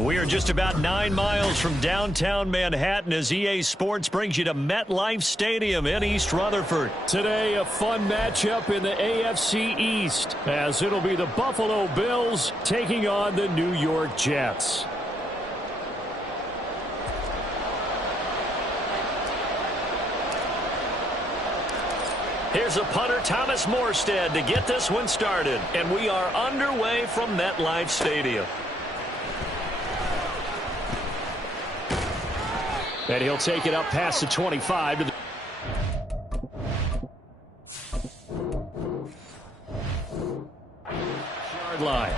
We are just about 9 miles from downtown Manhattan as EA Sports brings you to MetLife Stadium in East Rutherford. Today, a fun matchup in the AFC East, as it'll be the Buffalo Bills taking on the New York Jets. Here's a punter, Thomas Morstead, to get this one started. And we are underway from MetLife Stadium. And he'll take it up past the 25 to the yard line.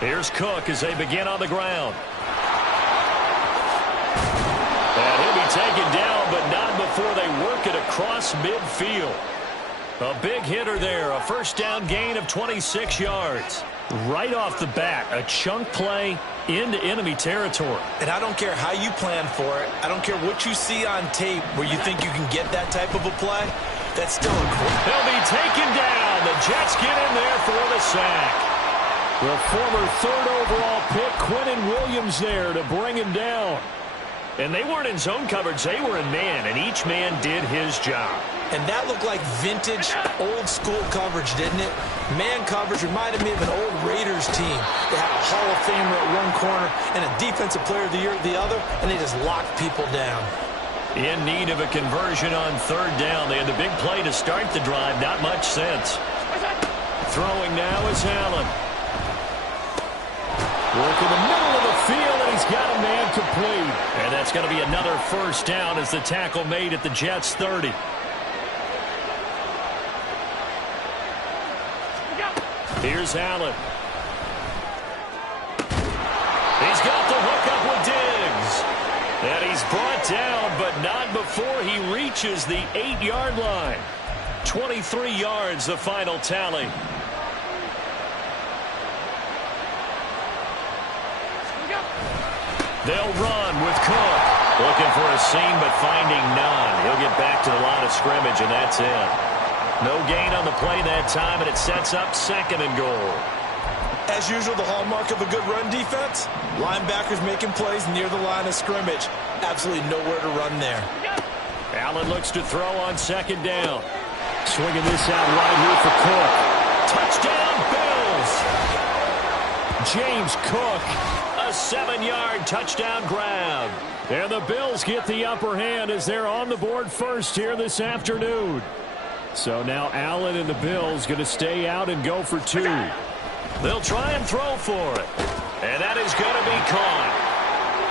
Here's Cook as they begin on the ground. And he'll be taken down, but not before they work it across midfield. A big hitter there, a first down gain of 26 yards. Right off the bat, a chunk play into enemy territory. And I don't care how you plan for it. I don't care what you see on tape where you think you can get that type of a play. That's still incredible. He'll be taken down. The Jets get in there for the sack. The former third overall pick, Quinnen Williams, there to bring him down. And they weren't in zone coverage. They were in man, and each man did his job. And that looked like vintage, old-school coverage, didn't it? Man coverage reminded me of an old Raiders team. They had a Hall of Famer at one corner and a Defensive Player of the Year at the other, and they just locked people down. In need of a conversion on third down. They had the big play to start the drive. Not much sense. Throwing now is Allen. Work in the middle of the field, and he's got a man complete. And that's going to be another first down as the tackle made at the Jets' 30. Here's Allen. He's got the hook up with Diggs. And he's brought down, but not before he reaches the 8-yard line. 23 yards, the final tally. They'll run with Cook. Looking for a seam, but finding none. He'll get back to the line of scrimmage, and that's it. No gain on the play that time, and it sets up second and goal. As usual, the hallmark of a good run defense, linebackers making plays near the line of scrimmage. Absolutely nowhere to run there. Allen looks to throw on second down. Swinging this out right here for Cook. Touchdown, Bills! James Cook. A 7-yard touchdown grab. And the Bills get the upper hand as they're on the board first here this afternoon. So now Allen and the Bills going to stay out and go for two. They'll try and throw for it. And that is going to be caught.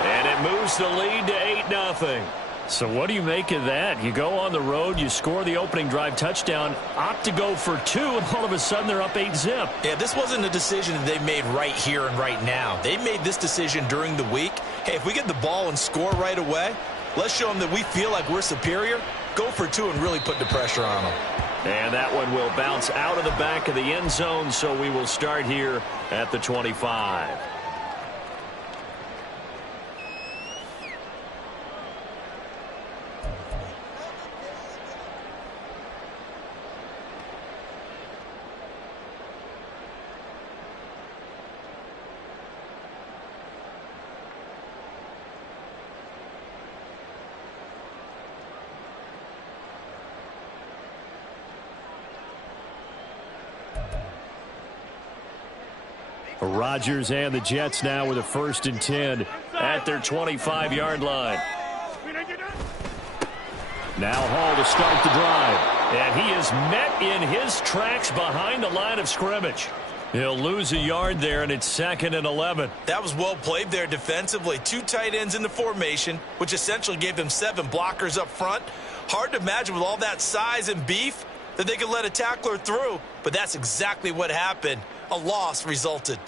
And it moves the lead to 8-0. So what do you make of that? You go on the road, you score the opening drive touchdown, opt to go for two, and all of a sudden they're up 8-zip. Yeah, this wasn't a decision that they made right here and right now. They made this decision during the week. Hey, if we get the ball and score right away, let's show them that we feel like we're superior. Go for two and really put the pressure on them. And that one will bounce out of the back of the end zone, so we will start here at the 25. Rodgers and the Jets now with a 1st and 10 at their 25-yard line. Now Hall to start the drive. And he is met in his tracks behind the line of scrimmage. He'll lose a yard there, and it's 2nd and 11. That was well played there defensively. 2 tight ends in the formation, which essentially gave them 7 blockers up front. Hard to imagine with all that size and beef that they could let a tackler through, but that's exactly what happened. A loss resulted.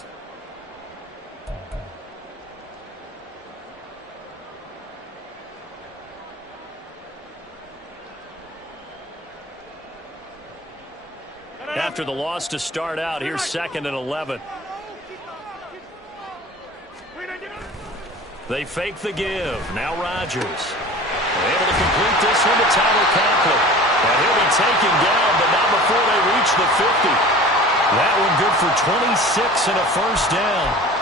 After the loss to start out, here's 2nd and 11. They fake the give. Now Rodgers. Able to complete this one to Tyler Conklin. And he'll be taken down, but not before they reach the 50. That one good for 26 and a first down.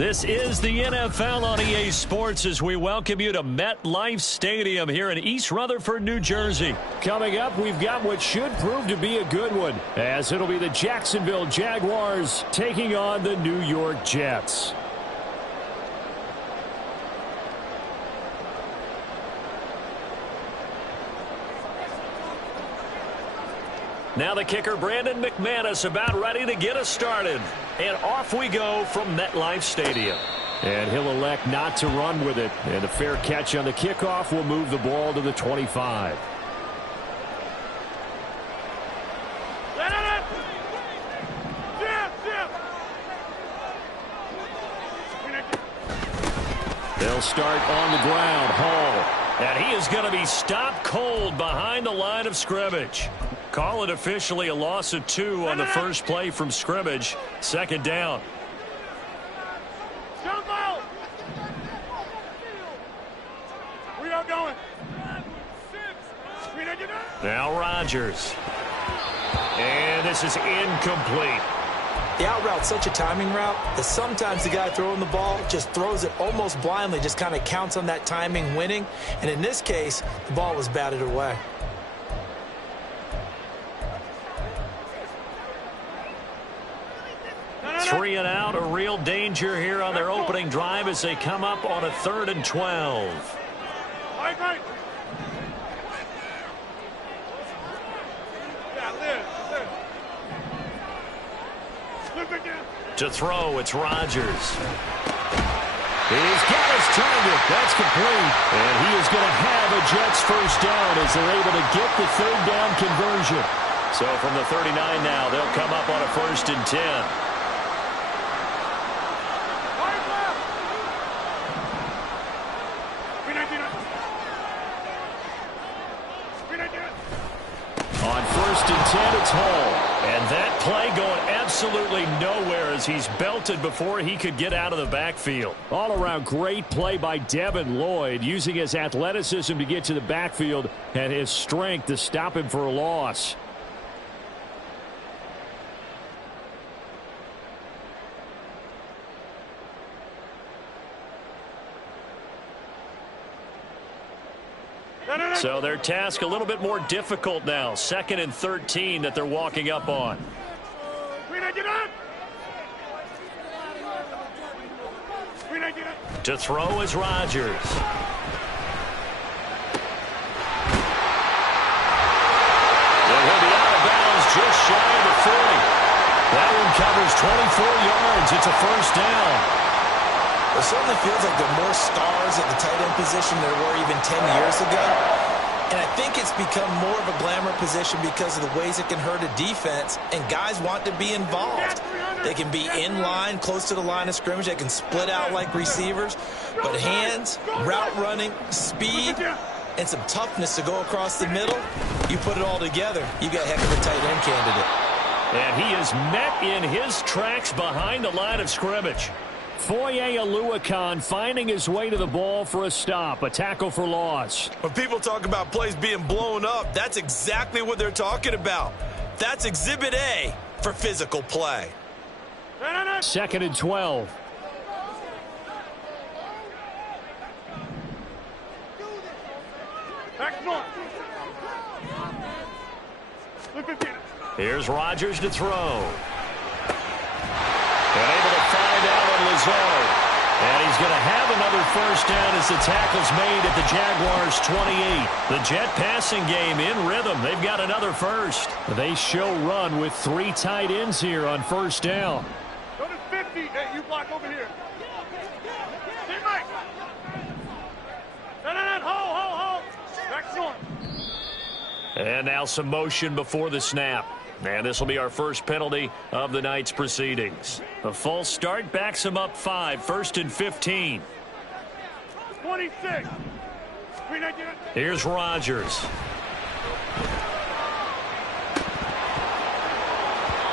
This is the NFL on EA Sports as we welcome you to MetLife Stadium here in East Rutherford, New Jersey. Coming up, we've got what should prove to be a good one, as it'll be the Jacksonville Jaguars taking on the New York Jets. Now the kicker, Brandon McManus, about ready to get us started. And off we go from MetLife Stadium. And he'll elect not to run with it. And a fair catch on the kickoff will move the ball to the 25. They'll start on the ground. Hall. And he is going to be stopped cold behind the line of scrimmage. Call it officially a loss of 2 on the first play from scrimmage. Second down. Now Rodgers. And this is incomplete. The out route's such a timing route that sometimes the guy throwing the ball just throws it almost blindly, just kind of counts on that timing winning. And in this case, the ball was batted away. Three and out, a real danger here on their opening drive as they come up on a 3rd and 12. To throw, it's Rodgers. He's got his target. That's complete. And he is going to have a Jets first down as they're able to get the 3rd down conversion. So from the 39 now, they'll come up on a 1st and 10. and it's home. And that play going absolutely nowhere as he's belted before he could get out of the backfield. All around great play by Devin Lloyd, using his athleticism to get to the backfield and his strength to stop him for a loss. So their task a little bit more difficult now. 2nd and 13 that they're walking up on. To throw is Rodgers. He'll be out of bounds just shy of the 40. That one covers 24 yards. It's a first down. It certainly feels like there are more stars at the tight end position than there were even 10 years ago. And I think it's become more of a glamour position because of the ways it can hurt a defense, and guys want to be involved. They can be in line, close to the line of scrimmage. They can split out like receivers. But hands, route running, speed, and some toughness to go across the middle, you put it all together, you got a heck of a tight end candidate. And he is met in his tracks behind the line of scrimmage. Foye Oluokun finding his way to the ball for a stop, a tackle for loss. When people talk about plays being blown up, that's exactly what they're talking about. That's Exhibit A for physical play. 2nd and 12. Here's Rodgers to throw. And able to find Allen Lazard. And he's going to have another first down as the tackle's made at the Jaguars' 28. The Jet passing game in rhythm. They've got another first. They show run with 3 tight ends here on first down. Go to 50. Hey, you block over here. Hey, Mike. No. Hold. Back one. And now some motion before the snap. And this will be our first penalty of the night's proceedings. A false start backs him up 5, 1st and 15. 26. Here's Rodgers.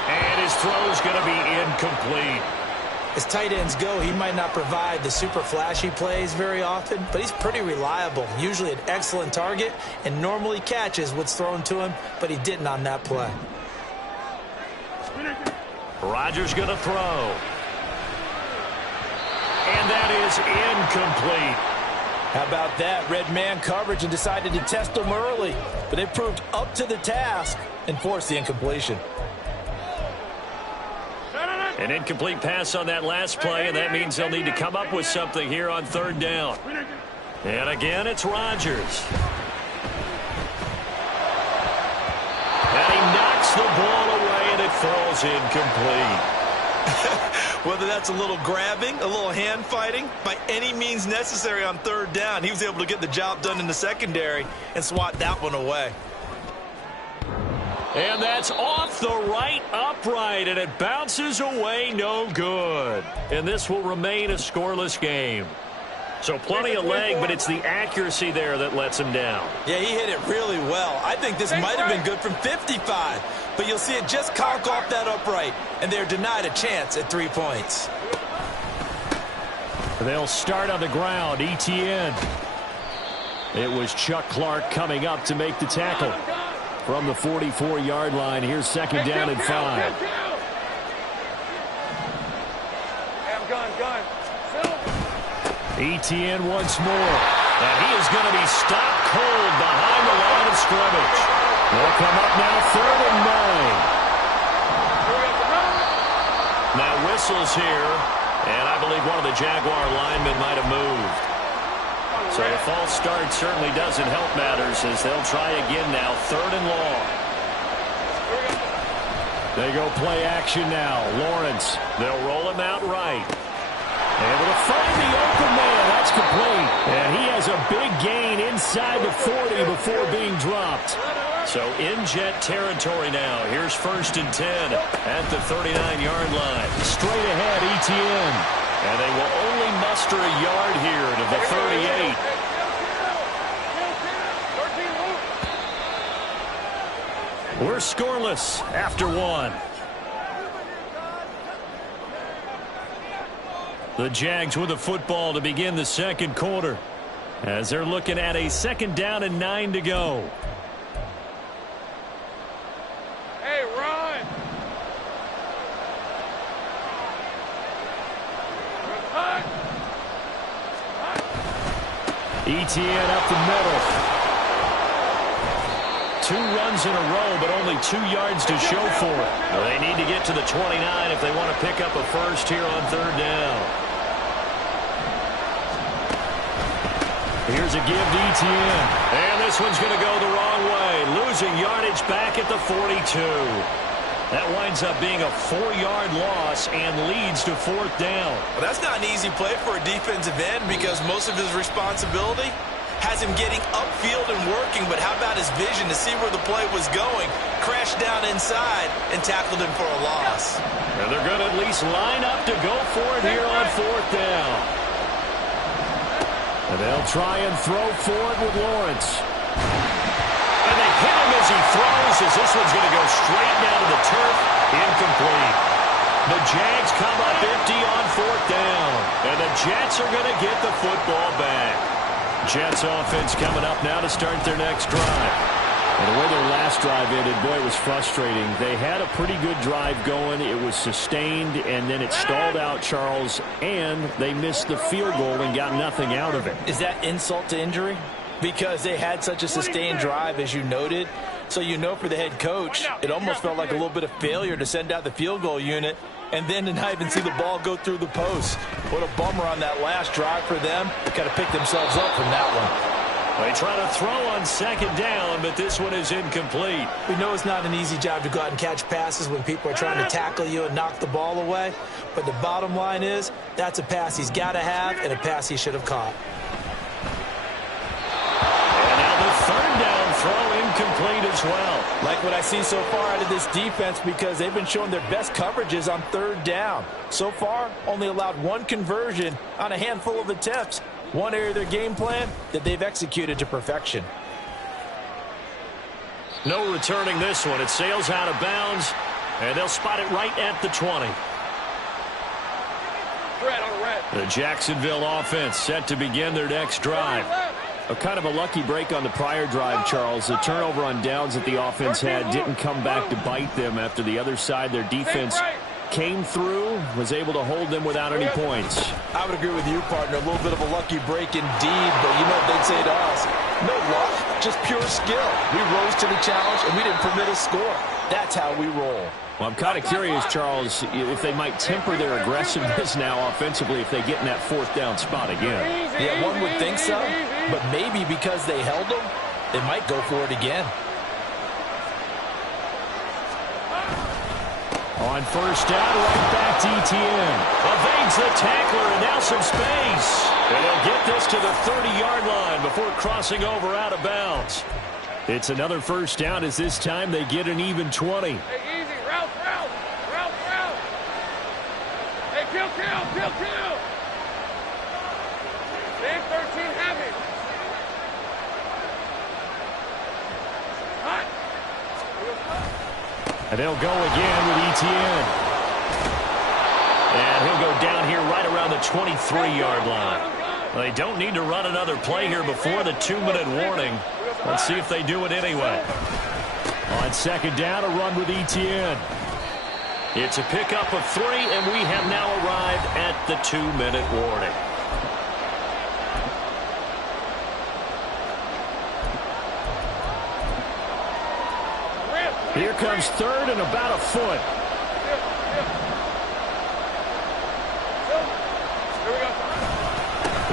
And his throw's going to be incomplete. As tight ends go, he might not provide the super flashy plays very often, but he's pretty reliable, usually an excellent target, and normally catches what's thrown to him, but he didn't on that play. Rodgers going to throw. And that is incomplete. How about that? Red man coverage and decided to test him early. But they proved up to the task and forced the incompletion. An incomplete pass on that last play, and that means they'll need to come up with something here on 3rd down. And again, it's Rodgers. And he knocks the ball away, and it falls incomplete. Whether that's a little grabbing, a little hand fighting, by any means necessary on 3rd down, he was able to get the job done in the secondary and swat that one away. And that's off the right upright, and it bounces away no good. And this will remain a scoreless game. So plenty of leg, but it's the accuracy there that lets him down. Yeah, he hit it really well. I think this might have been good from 55, but you'll see it just conk off that upright, and they're denied a chance at 3 points. They'll start on the ground. ETN. It was Chuck Clark coming up to make the tackle. From the 44-yard line, here's 2nd down and 5. ETN once more. And he is going to be stopped cold behind the line of scrimmage. They'll come up now 3rd and 9. Now whistles here, and I believe one of the Jaguar linemen might have moved. So the false start certainly doesn't help matters as they'll try again now, 3rd and long. They go play action now. Lawrence, they'll roll him out right. Able to find the open man. That's complete. And he has a big gain inside the 40 before being dropped. So in Jet territory now. Here's 1st and 10 at the 39-yard line. Straight ahead, ETN. And they will only muster a yard here to the 38. We're scoreless after one. The Jags with the football to begin the second quarter, as they're looking at a 2nd down and 9 to go. Hey, run! Etienne up the middle. 2 runs in a row, but only 2 yards to show for it. Well, they need to get to the 29 if they want to pick up a first here on 3rd down. Here's a give to Etienne. And this one's going to go the wrong way. Losing yardage back at the 42. That winds up being a 4-yard loss and leads to 4th down. Well, that's not an easy play for a defensive end because most of his responsibility has him getting upfield and working, but how about his vision to see where the play was going, crashed down inside, and tackled him for a loss. And they're going to at least line up to go for it here on 4th down. And they'll try and throw for it with Lawrence. And they hit him as he throws, as this one's going to go straight down to the turf. Incomplete. The Jags come up empty on 4th down. And the Jets are going to get the football back. Jets offense coming up now to start their next drive. And the way their last drive ended, boy, it was frustrating. They had a pretty good drive going. It was sustained, and then it stalled out, Charles, and they missed the field goal and got nothing out of it. Is that insult to injury? Because they had such a sustained drive, as you noted. So you know for the head coach, it almost felt like a little bit of failure to send out the field goal unit and then to not even see the ball go through the post. What a bummer on that last drive for them. They kind of picked themselves up from that one. They try to throw on 2nd down, but this one is incomplete. We know it's not an easy job to go out and catch passes when people are trying to tackle you and knock the ball away. But the bottom line is, that's a pass he's got to have and a pass he should have caught. And now the 3rd down throw incomplete as well. Like what I see so far out of this defense, because they've been showing their best coverages on 3rd down. So far, only allowed 1 conversion on a handful of attempts. One area of their game plan that they've executed to perfection. No returning this one. It sails out of bounds, and they'll spot it right at the 20. Red on red. The Jacksonville offense set to begin their next drive. A kind of a lucky break on the prior drive, Charles. The turnover on downs that the offense had didn't come back to bite them after the other side. Their defense came through, was able to hold them without any points. I would agree with you, partner. A little bit of a lucky break indeed, but you know what they'd say to us? No luck, just pure skill. We rose to the challenge, and we didn't permit a score. That's how we roll. Well, I'm kind of curious, Charles, if they might temper their aggressiveness now offensively if they get in that 4th down spot again. Yeah, one would think so, but maybe because they held them, they might go for it again. On 1st down, right back to Etienne. Evades the tackler, and now some space. And he'll get this to the 30-yard line before crossing over out of bounds. It's another 1st down as this time they get an even 20. Hey, easy. Route. Hey, kill. Big 13 heavy. Hot. And they'll go again with Etienne. And he'll go down here right around the 23-yard line. Well, they don't need to run another play here before the 2-minute warning. Let's see if they do it anyway. On 2nd down, a run with Etienne. It's a pickup of 3, and we have now arrived at the 2-minute warning. Here comes 3rd and about a foot.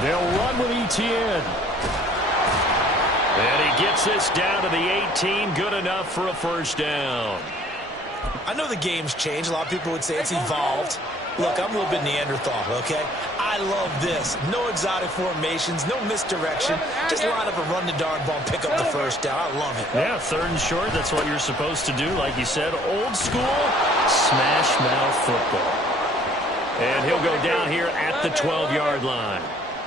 They'll run with Etienne. And he gets this down to the 18. Good enough for a 1st down. I know the game's changed. A lot of people would say it's evolved. Look, I'm a little bit Neanderthal, okay? I love this. No exotic formations, no misdirection. Just line up and run the darn ball and pick up the 1st down. I love it. Yeah, 3rd and short, that's what you're supposed to do. Like you said, old school, smash mouth football. And he'll go down here at the 12-yard line.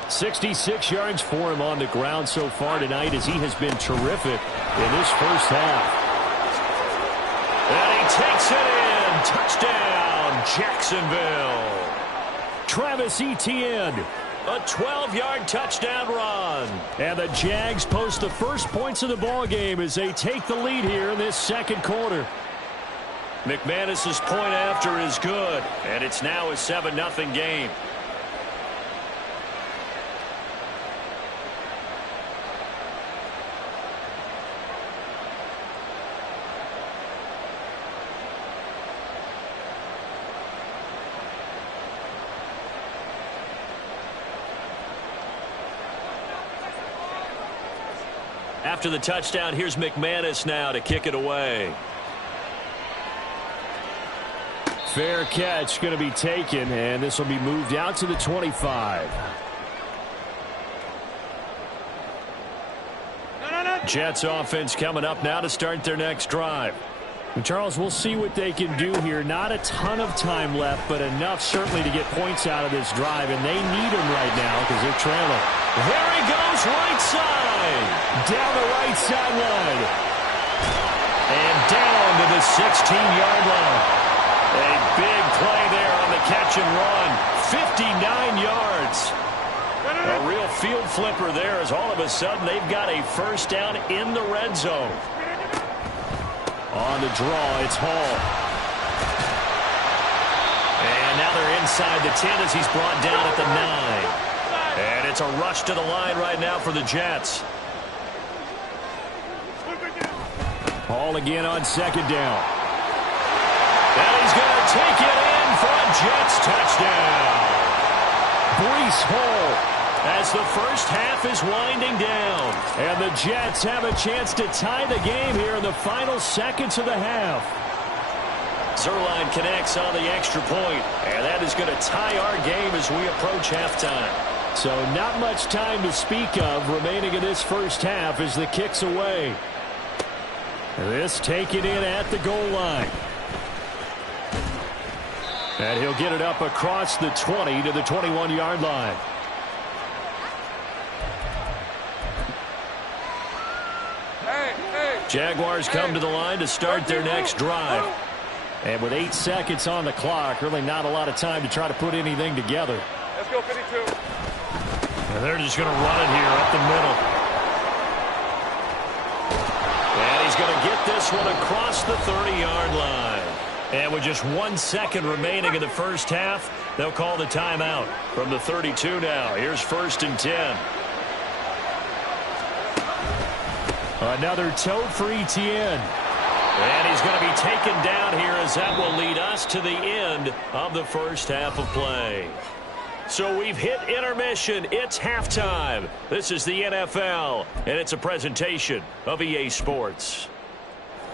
66 yards for him on the ground so far tonight as he has been terrific in this 1st half. takes it in. Touchdown, Jacksonville. Travis Etienne. A 12-yard touchdown run. And the Jags post the first points of the ball game as they take the lead here in this second quarter. McManus's point after is good, and it's now a 7-0 game. After the touchdown, here's McManus now to kick it away. Fair catch going to be taken, and this will be moved out to the 25. Jets offense coming up now to start their next drive. And Charles, we'll see what they can do here. Not a ton of time left, but enough certainly to get points out of this drive, and they need them right now because they're trailing. There he goes, right side. Down the right sideline. And down to the 16-yard line. A big play there on the catch and run. 59 yards. A real field flipper there as all of a sudden they've got a first down in the red zone. On the draw, it's Hall. And now they're inside the 10 as he's brought down at the 9. And it's a rush to the line right now for the Jets. Hall again on second down. And he's going to take it in for a Jets touchdown. Breece Hall. As the first half is winding down. And the Jets have a chance to tie the game here in the final seconds of the half. Zerline connects on the extra point, and that is going to tie our game as we approach halftime. So not much time to speak of remaining in this first half as the kick's away. This taken in at the goal line. And he'll get it up across the 20 to the 21-yard line. Jaguars come to the line to start their next drive. And with 8 seconds on the clock, really not a lot of time to try to put anything together. Let's go, 52. And they're just going to run it here up the middle. And he's going to get this one across the 30-yard line. And with just 1 second remaining in the first half, they'll call the timeout from the 32 now. Here's 1st and 10. Another tote for Etienne. And he's going to be taken down here as that will lead us to the end of the first half of play. So we've hit intermission. It's halftime. This is the NFL, and it's a presentation of EA Sports.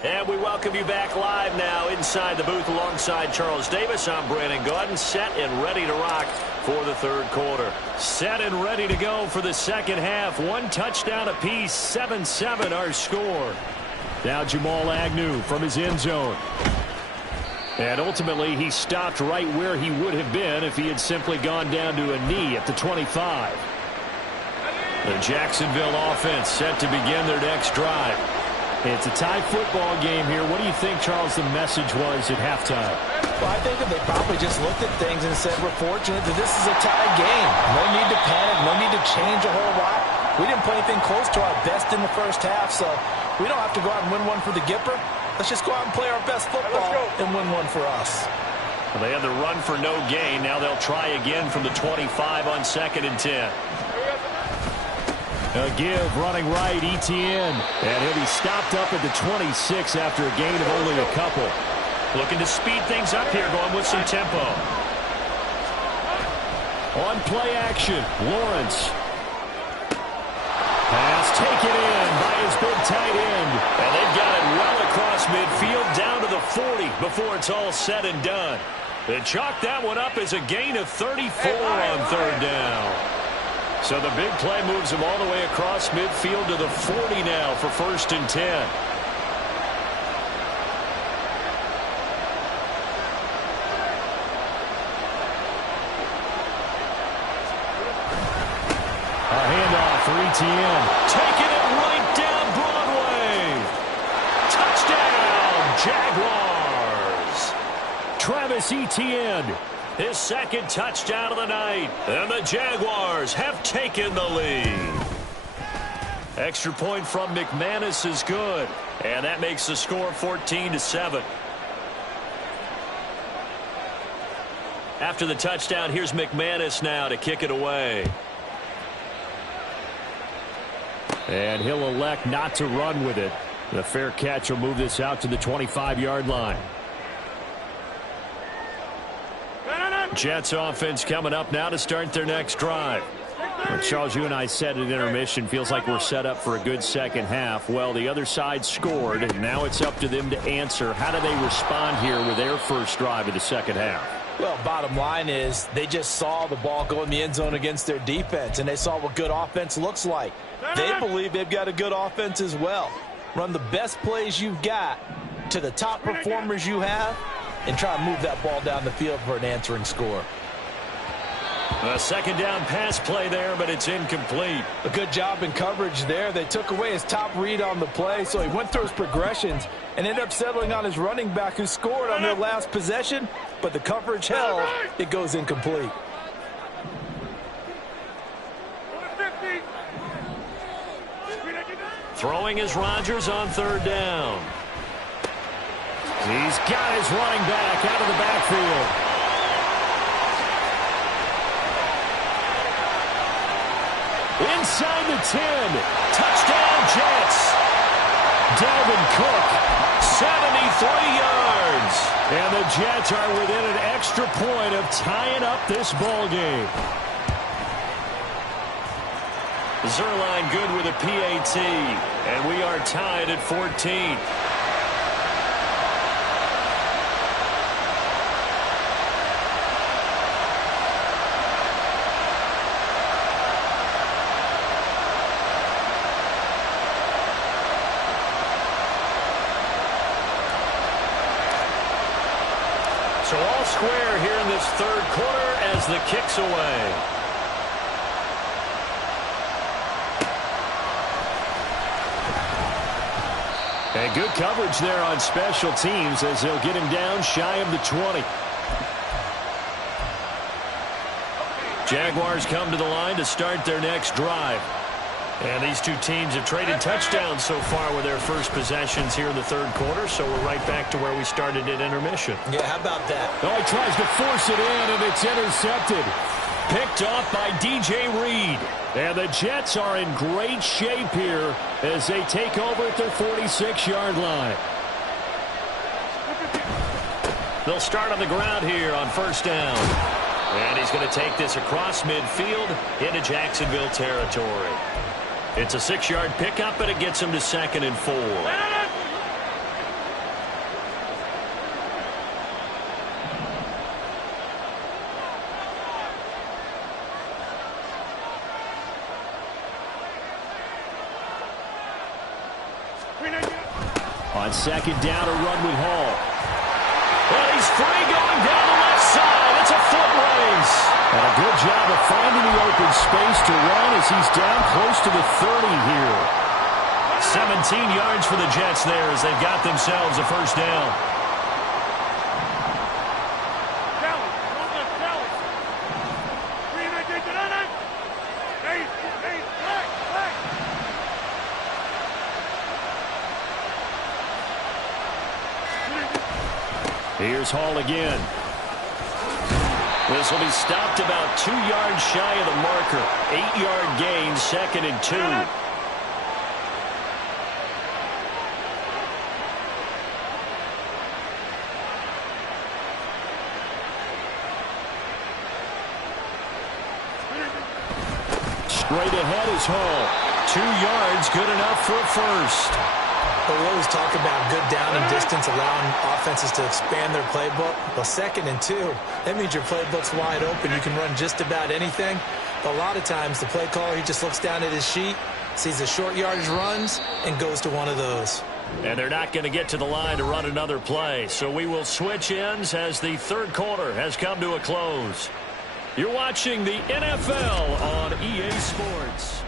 And we welcome you back live now inside the booth alongside Charles Davis. I'm Brandon Gaudin, set and ready to rock for the third quarter. Set and ready to go for the second half. 1 touchdown apiece, 7-7 our score. Now Jamal Agnew from his end zone. And ultimately he stopped right where he would have been if he had simply gone down to a knee at the 25. The Jacksonville offense set to begin their next drive. It's a tie football game here. What do you think, Charles, the message was at halftime? Well, I think they probably just looked at things and said, we're fortunate that this is a tie game. No need to panic. No need to change a whole lot. We didn't play anything close to our best in the first half, so we don't have to go out and win one for the Gipper. Let's just go out and play our best football and win one for us. Well, they had the run for no gain. Now they'll try again from the 25 on 2nd and 10. A give running right, Etienne. And he'll be stopped up at the 26 after a gain of only a couple. Looking to speed things up here, going with some tempo. On play action, Lawrence. Pass taken in by his big tight end. And they've got it well across midfield down to the 40 before it's all said and done. They chalk that one up as a gain of 34 on 3rd down. So the big play moves him all the way across midfield to the 40 now for 1st and 10. A handoff for Etienne. Taking it right down Broadway. Touchdown, Jaguars. Travis Etienne. His second touchdown of the night. And the Jaguars have taken the lead. Extra point from McManus is good. And that makes the score 14-7. After the touchdown, here's McManus now to kick it away. And he'll elect not to run with it. The fair catch will move this out to the 25-yard line. Jets offense coming up now to start their next drive. Well, Charles, you and I said at intermission, feels like we're set up for a good second half. Well, the other side scored, and now it's up to them to answer. How do they respond here with their first drive of the second half? Well, bottom line is they just saw the ball go in the end zone against their defense, and they saw what good offense looks like. They believe they've got a good offense as well. Run the best plays you've got to the top performers you have, and try to move that ball down the field for an answering score. A second down pass play there, but it's incomplete. A good job in coverage there. They took away his top read on the play, so he went through his progressions and ended up settling on his running back who scored on their last possession, but the coverage held. It goes incomplete. Throwing is Rodgers on third down. He's got his running back out of the backfield. Inside the 10. Touchdown, Jets. Dalvin Cook. 73 yards. And the Jets are within an extra point of tying up this ball game. Zerline good with a PAT. And we are tied at 14. So all square here in this third quarter as the kick's away. And good coverage there on special teams as they'll get him down shy of the 20. Jaguars come to the line to start their next drive. And these two teams have traded touchdowns so far with their first possessions here in the third quarter, so we're right back to where we started at intermission. Yeah, how about that? Oh, he tries to force it in, and it's intercepted. Picked off by DJ Reed. And the Jets are in great shape here as they take over at their 46-yard line. They'll start on the ground here on first down. And he's going to take this across midfield into Jacksonville territory. It's a 6-yard pickup, and it gets him to 2nd and 4. On second down, a run with Hall. Well, he's free going down the left side. It's a foot race. And a good job of finding the open space to run as he's down close to the 30 here. 17 yards for the Jets there as they've got themselves a first down. Here's Hall again. This will be stopped about 2 yards shy of the marker. 8-yard gain, 2nd and 2. Straight ahead is Hall. 2 yards, good enough for a first. But we always talk about good down and distance, allowing offenses to expand their playbook. Well, 2nd and 2, that means your playbook's wide open. You can run just about anything. But a lot of times, the play caller, he just looks down at his sheet, sees the short yardage runs, and goes to one of those. And they're not going to get to the line to run another play. So we will switch ends as the third quarter has come to a close. You're watching the NFL on EA Sports.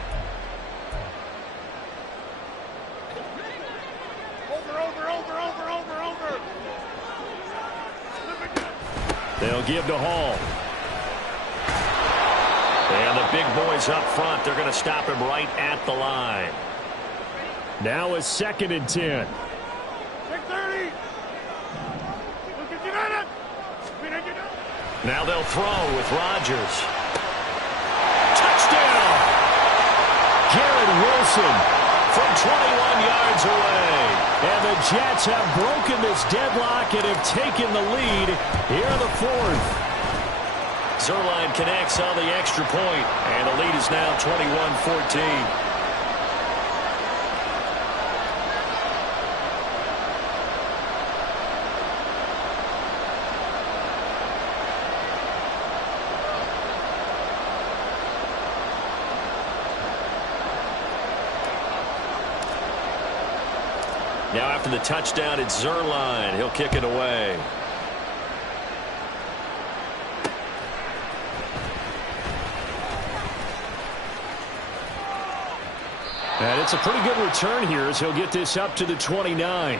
They'll give to Hall. And the big boys up front, they're going to stop him right at the line. Now a 2nd and 10. 6:30. Now they'll throw with Rodgers. Touchdown! Garrett Wilson From 21 yards away. And the Jets have broken this deadlock and have taken the lead here in the 4th. Zuerlein connects on the extra point, and the lead is now 21-14. Now after the touchdown, it's Zuerlein. He'll kick it away. And it's a pretty good return here as he'll get this up to the 29.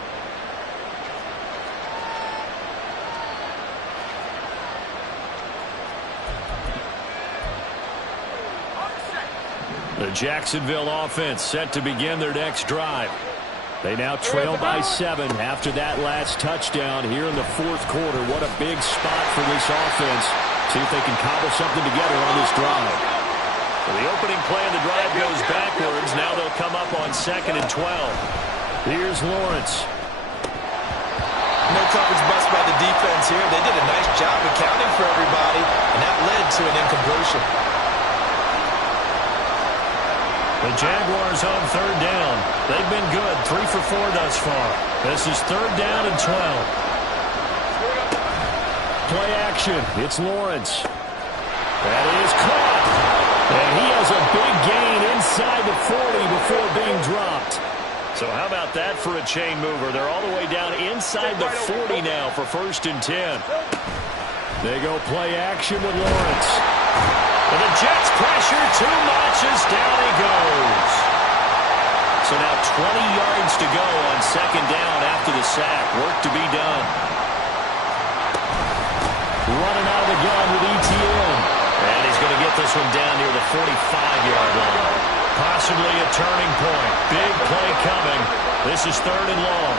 The Jacksonville offense set to begin their next drive. They now trail by 7 after that last touchdown here in the 4th quarter. What a big spot for this offense. See if they can cobble something together on this drive. So the opening play of the drive goes backwards. Now they'll come up on 2nd and 12. Here's Lawrence. No coverage bust by the defense here. They did a nice job accounting for everybody, and that led to an incompletion. The Jaguars on 3rd down. They've been good, 3 for 4 thus far. This is 3rd down and 12. Play action. It's Lawrence. That is caught. And he has a big gain inside the 40 before being dropped. So how about that for a chain mover? They're all the way down inside the 40 now for 1st and 10. They go play action with Lawrence. And the Jets pressure too much as down he goes. So now 20 yards to go on 2nd down after the sack. Work to be done. Running out of the gun with ETN. And he's going to get this one down near the 45-yard line. Possibly a turning point. Big play coming. This is 3rd and long.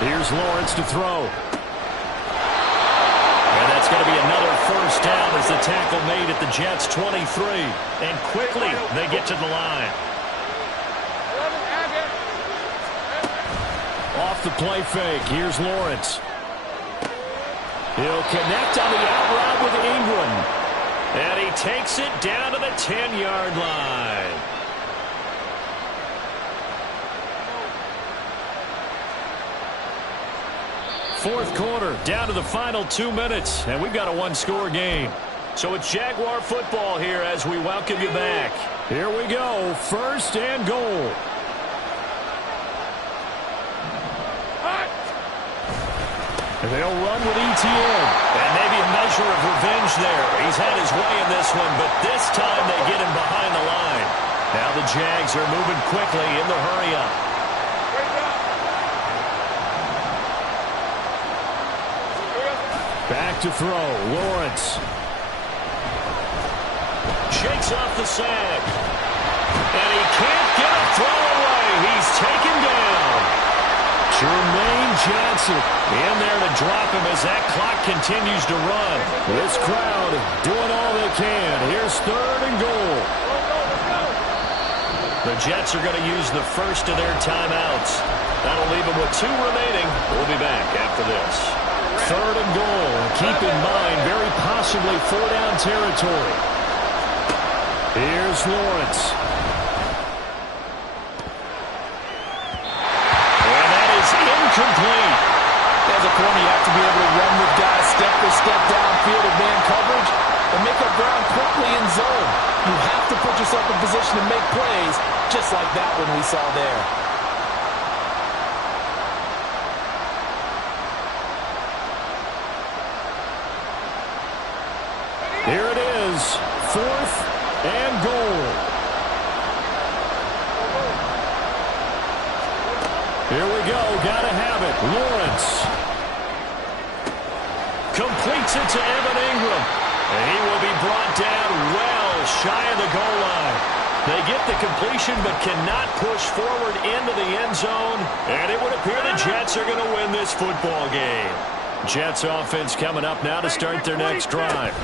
Here's Lawrence to throw. And that's going to be another 1st down as the tackle made at the Jets' 23. And quickly they get to the line. Off the play fake. Here's Lawrence. He'll connect on the out route with Ingram. And he takes it down to the 10-yard line. Fourth quarter, down to the final 2 minutes, and we've got a 1-score game. So it's Jaguar football here as we welcome you back. Here we go, 1st and goal. And they'll run with ETN. And maybe a measure of revenge there. He's had his way in this one, but this time they get him behind the line. Now the Jags are moving quickly in the hurry-up. Back to throw, Lawrence. Shakes off the sack. And he can't get a throw away. He's taken down. Jermaine Johnson in there to drop him as that clock continues to run. This crowd doing all they can. Here's 3rd and goal. The Jets are going to use the first of their timeouts. That'll leave them with 2 remaining. We'll be back after this. 3rd and goal. Keep in mind, very possibly 4-down territory. Here's Lawrence. And that is incomplete. As a corner, you have to be able to run with guys step for step downfield of man coverage and make up ground quickly in zone. You have to put yourself in position to make plays, just like that one we saw there. Here it is, 4th and goal. Here we go. Gotta have it. Lawrence. Completes it to Evan Ingram. And he will be brought down well shy of the goal line. They get the completion but cannot push forward into the end zone. And it would appear the Jets are going to win this football game. Jets offense coming up now to start their next drive.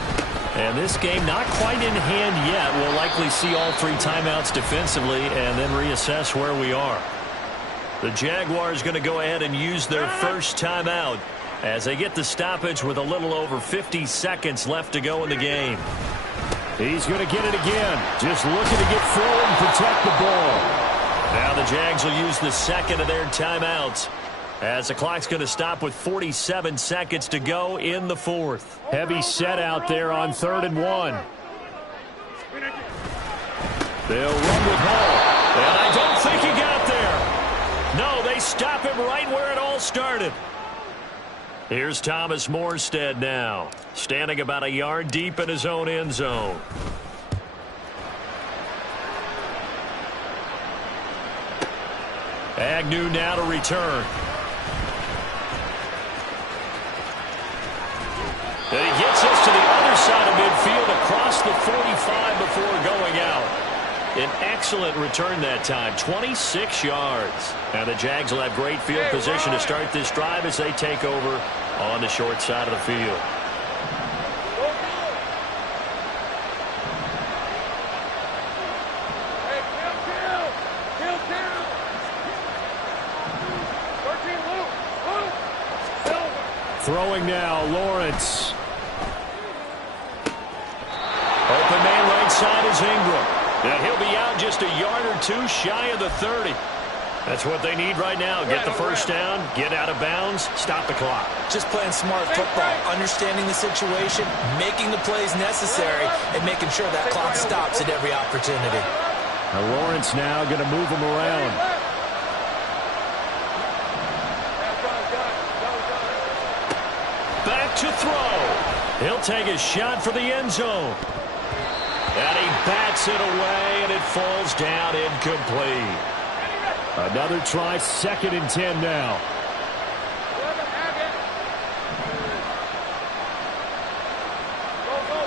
And this game not quite in hand yet. We'll likely see all 3 timeouts defensively and then reassess where we are. The Jaguars going to go ahead and use their first timeout as they get the stoppage with a little over 50 seconds left to go in the game. He's going to get it again. Just looking to get forward and protect the ball. Now the Jags will use the second of their timeouts as the clock's going to stop with 47 seconds to go in the 4th. Heavy set out there on 3rd and 1. They'll run with Hall. And I don't think he got there. No, they stop him right where it all started. Here's Thomas Morstead now, standing about a yard deep in his own end zone. Agnew now to return. And he gets us to the other side of midfield across the 45 before going out. An excellent return that time, 26 yards. And the Jags will have great field position to start this drive as they take over on the short side of the field. Throwing now, Lawrence. Open man right side is Ingram. And he'll be out just a yard or 2 shy of the 30. That's what they need right now. Get the first down, get out of bounds, stop the clock. Just playing smart football, understanding the situation, making the plays necessary, and making sure that clock stops at every opportunity. Now Lawrence now going to move him around. Back to throw. He'll take a shot for the end zone. And he bats it away, and it falls down incomplete. Another try, 2nd and 10 now.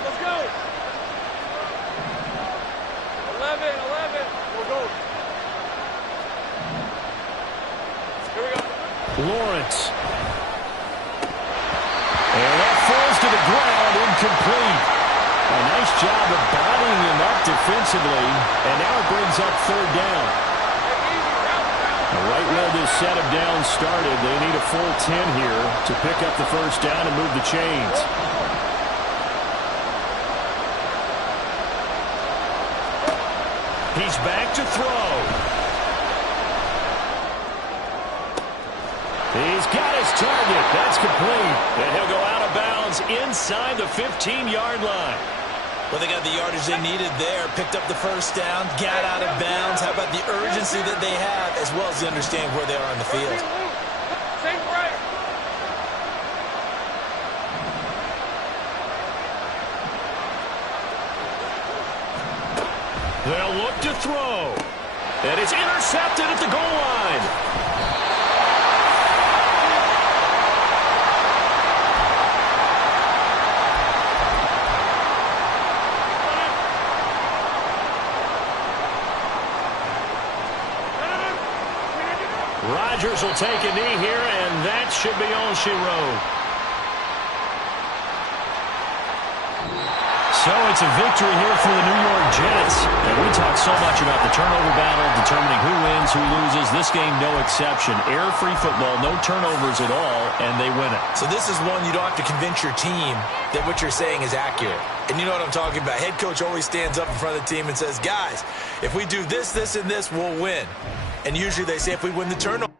Let's go. 11. We'll go. Here we go. Lawrence. And that falls to the ground, incomplete. A nice job of bottling him up defensively, and now it brings up 3rd down. Right where this set of downs started, they need a full 10 here to pick up the first down and move the chains. He's back to throw. He's got his target. That's complete. And he'll go out of bounds inside the 15-yard line. Well, they got the yardage they needed there, picked up the first down, got out of bounds. How about the urgency that they have, as well as the understanding where they are on the field? Same break. They'll look to throw. And it's intercepted at the goal line. Rodgers will take a knee here, and that should be all she wrote. So it's a victory here for the New York Jets. And we talk so much about the turnover battle, determining who wins, who loses. This game, no exception. Error-free football, no turnovers at all, and they win it. So this is one you don't have to convince your team that what you're saying is accurate. And you know what I'm talking about. Head coach always stands up in front of the team and says, guys, if we do this, this, and this, we'll win. And usually they say if we win the turnover.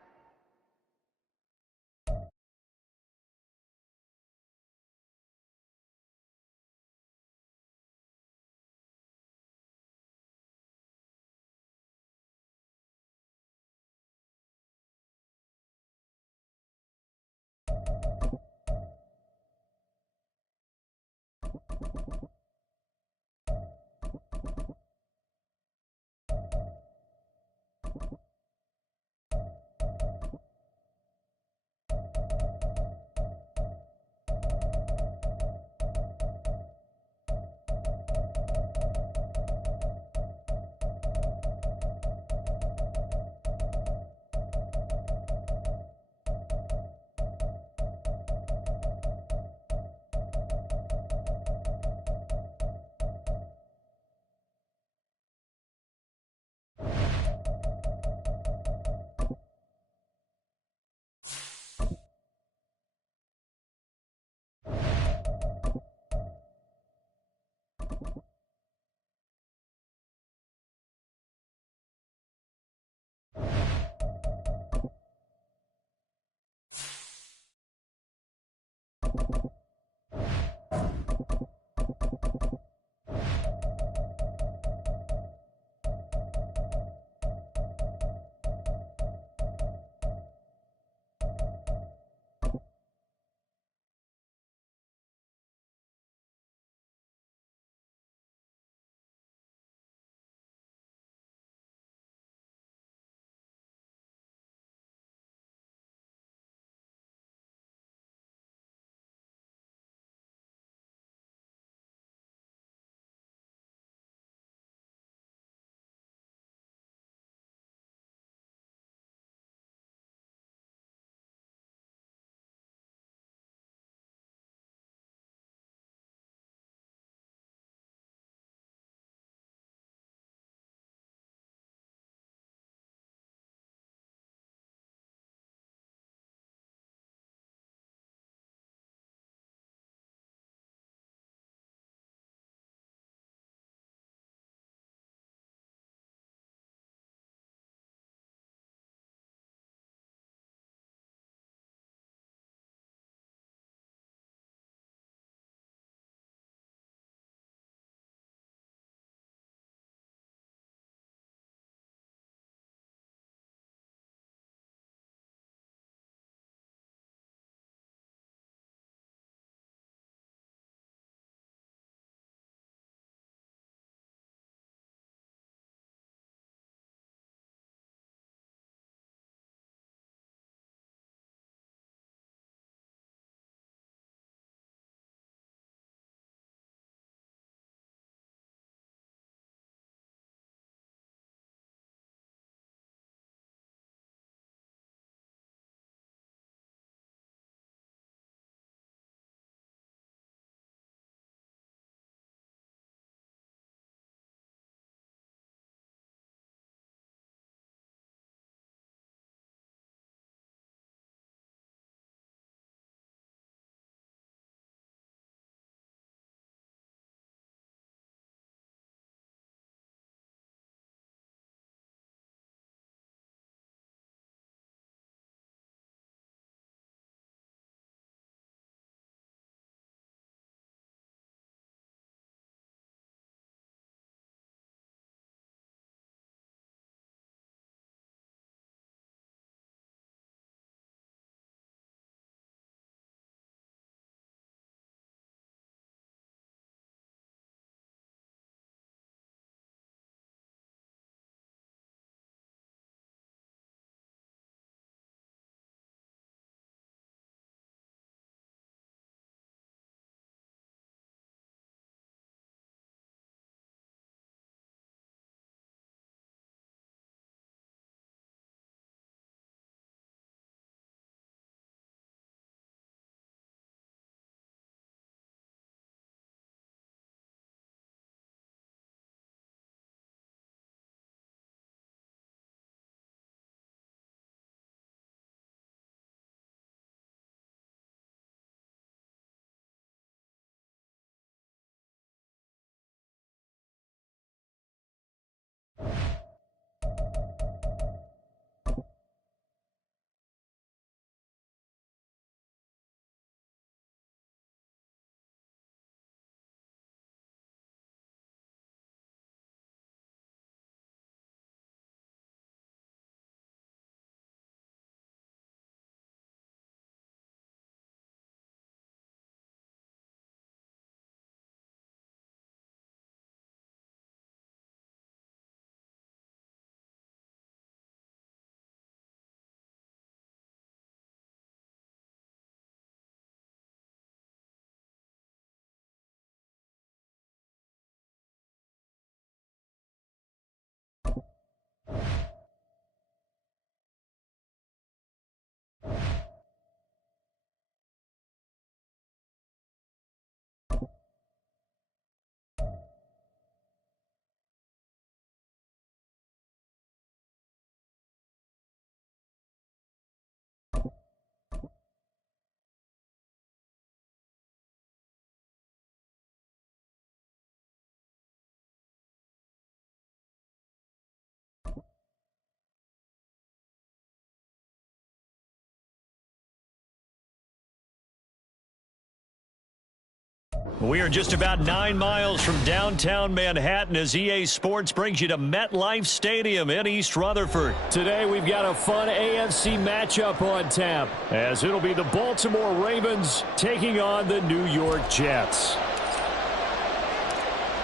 We are just about 9 miles from downtown Manhattan as EA Sports brings you to MetLife Stadium in East Rutherford. Today we've got a fun AFC matchup on tap, as it'll be the Baltimore Ravens taking on the New York Jets.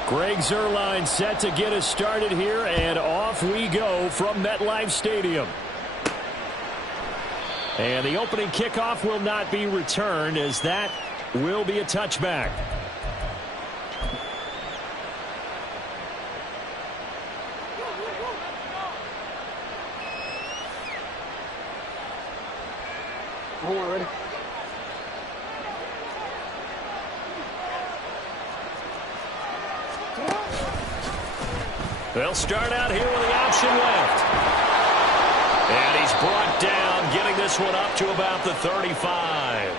Greg Zuerlein set to get us started here, and off we go from MetLife Stadium. And the opening kickoff will not be returned, as that will be a touchback. Ready? They'll start out here with the option left. And he's brought down, getting this one up to about the 35.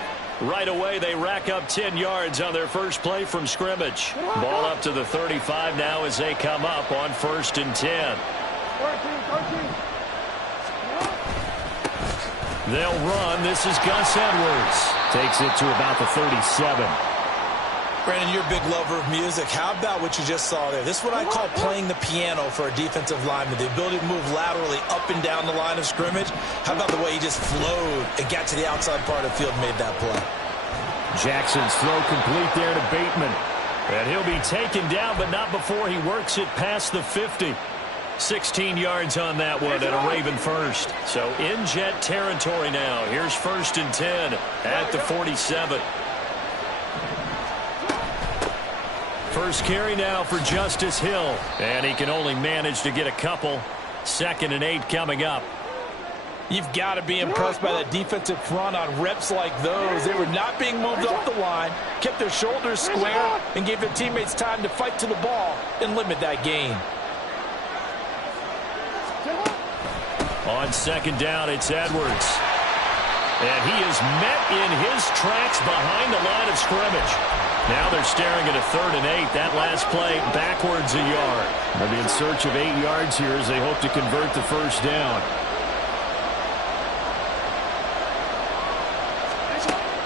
Right away, they rack up 10 yards on their first play from scrimmage. Ball up to the 35 now as they come up on 1st and 10. 13. They'll run. This is Gus Edwards. Takes it to about the 37. Brandon, you're a big lover of music. How about what you just saw there? This is what I call playing the piano for a defensive lineman. The ability to move laterally up and down the line of scrimmage. How about the way he just flowed and got to the outside part of the field and made that play? Jackson's throw complete there to Bateman. And he'll be taken down, but not before he works it past the 50. 16 yards on that one and a Raven first. So in Jet territory now. Here's 1st and 10 at the 47. First carry now for Justice Hill. And he can only manage to get a couple. 2nd and 8 coming up. You've got to be impressed by that defensive front on reps like those. They were not being moved off the line, kept their shoulders square, and gave their teammates time to fight to the ball and limit that gain. On 2nd down, it's Edwards. And he is met in his tracks behind the line of scrimmage. Now they're staring at a 3rd and 8. That last play backwards a yard. They'll be in search of 8 yards here as they hope to convert the first down.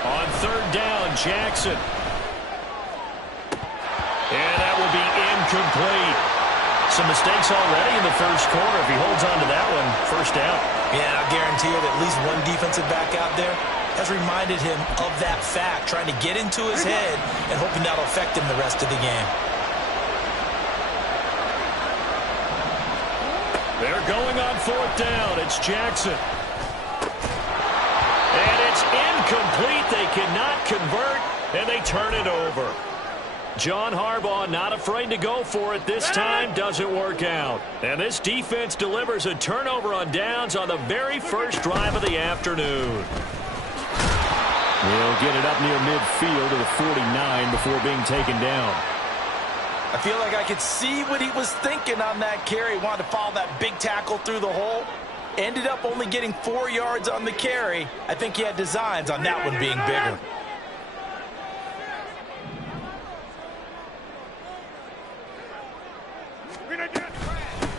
On 3rd down, Jackson. And that will be incomplete. Some mistakes already in the first quarter. If he holds on to that one, first down. Yeah, I guarantee you that at least one defensive back out there has reminded him of that fact, trying to get into his head and hoping that'll affect him the rest of the game. They're going on 4th down. It's Jackson. And it's incomplete. They cannot convert, and they turn it over. John Harbaugh not afraid to go for it this time. Doesn't work out. And this defense delivers a turnover on downs on the very first drive of the afternoon. He'll get it up near midfield to the 49 before being taken down. I feel like I could see what he was thinking on that carry. Wanted to follow that big tackle through the hole. Ended up only getting 4 yards on the carry. I think he had designs on that one being bigger.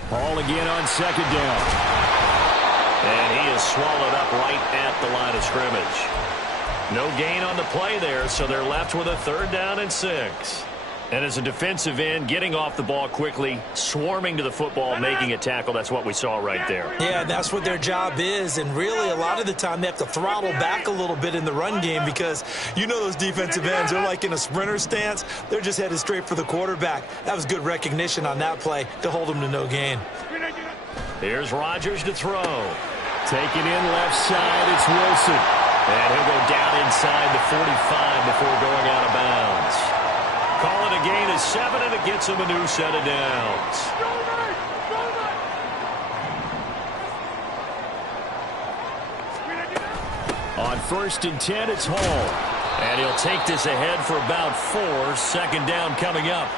Ball again on 2nd down. And he is swallowed up right at the line of scrimmage. No gain on the play there, so they're left with a 3rd down and 6. And as a defensive end, getting off the ball quickly, swarming to the football, making a tackle, that's what we saw right there. Yeah, that's what their job is, and really a lot of the time they have to throttle back a little bit in the run game because you know those defensive ends, they're like in a sprinter stance. They're just headed straight for the quarterback. That was good recognition on that play to hold them to no gain. Here's Rodgers to throw. Taking in left side, it's Wilson. And he'll go down inside the 45 before going out of bounds. Call it a gain of 7, and it gets him a new set of downs. On 1st and 10, it's Hall. And he'll take this ahead for about 4. 2nd down coming up.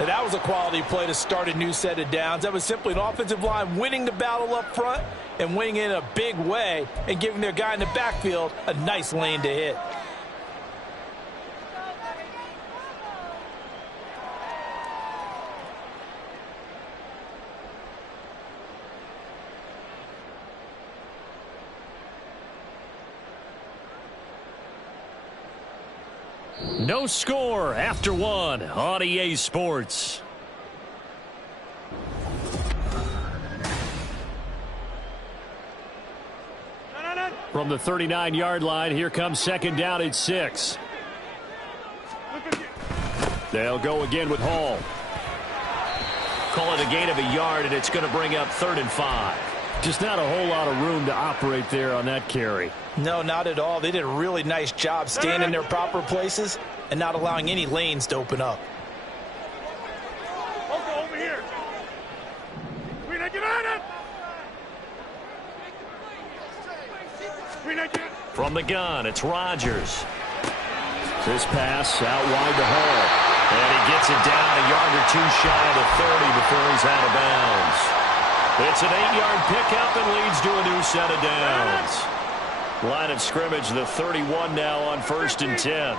And that was a quality play to start a new set of downs. That was simply an offensive line winning the battle up front and winning in a big way and giving their guy in the backfield a nice lane to hit. No score after one on EA Sports. From the 39-yard line, here comes second down at 6. They'll go again with Hall. Call it a gain of a yard, and it's going to bring up 3rd and 5. Just not a whole lot of room to operate there on that carry. No, not at all. They did a really nice job staying in their proper places and not allowing any lanes to open up. Over here. From the gun, it's Rodgers. This pass out wide to Hall. And he gets it down a yard or two shy of the 30 before he's out of bounds. It's an 8-yard pickup and leads to a new set of downs. Line of scrimmage, the 31 now on 1st and 10.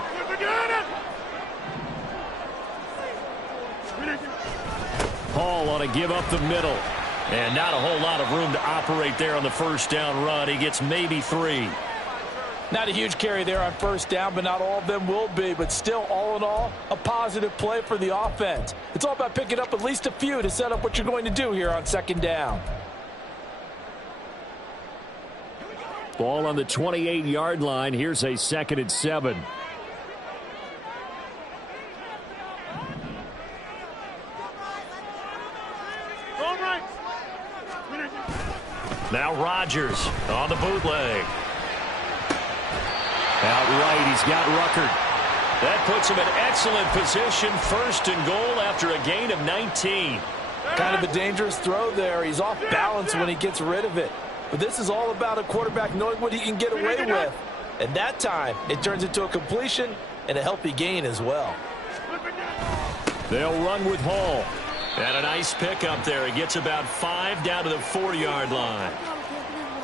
Hall on a give up the middle. And not a whole lot of room to operate there on the first down run. He gets maybe 3. Not a huge carry there on first down, but not all of them will be. But still, all in all, a positive play for the offense. It's all about picking up at least a few to set up what you're going to do here on second down. Ball on the 28-yard line. Here's a 2nd and 7. Now Rodgers on the bootleg. Out right, he's got Ruckert. That puts him in excellent position. 1st and goal after a gain of 19. Kind of a dangerous throw there. He's off balance when he gets rid of it. But this is all about a quarterback knowing what he can get away with. And that time, it turns into a completion and a healthy gain as well. They'll run with Hall. And a nice pickup there. He gets about 5 down to the 4-yard line.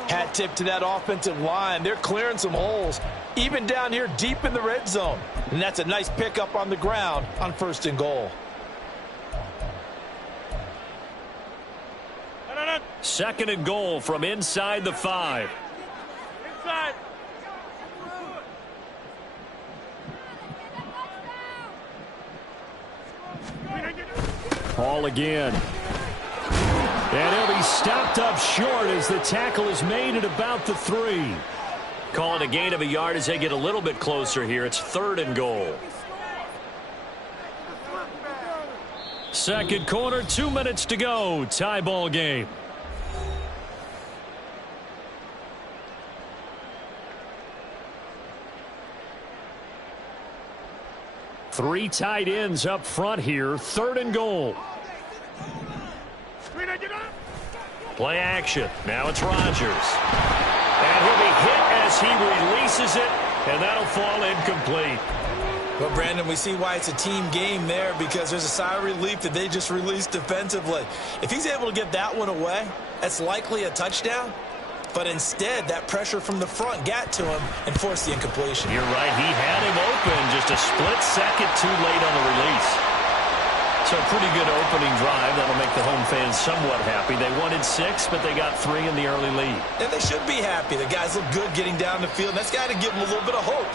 Hat tip to that offensive line. They're clearing some holes, even down here deep in the red zone. And that's a nice pickup on the ground on 1st and goal. 2nd and goal from inside the 5. Inside. Hall again. And he'll be stopped up short as the tackle is made at about the 3. Call it a gain of a yard as they get a little bit closer here. It's 3rd and goal. Second quarter, 2 minutes to go. Tie ball game. Three tight ends up front here. 3rd and goal. Play action. Now it's Rodgers. And he'll be hit as he releases it, and that'll fall incomplete. Well, Brandon, we see why it's a team game there, because there's a sigh of relief that they just released defensively. If he's able to get that one away, that's likely a touchdown. But instead, that pressure from the front got to him and forced the incompletion. You're right. He had him open just a split second too late on the release. So a pretty good opening drive. That'll make the home fans somewhat happy. They wanted 6, but they got 3 in the early lead. And they should be happy. The guys look good getting down the field. That's got to give them a little bit of hope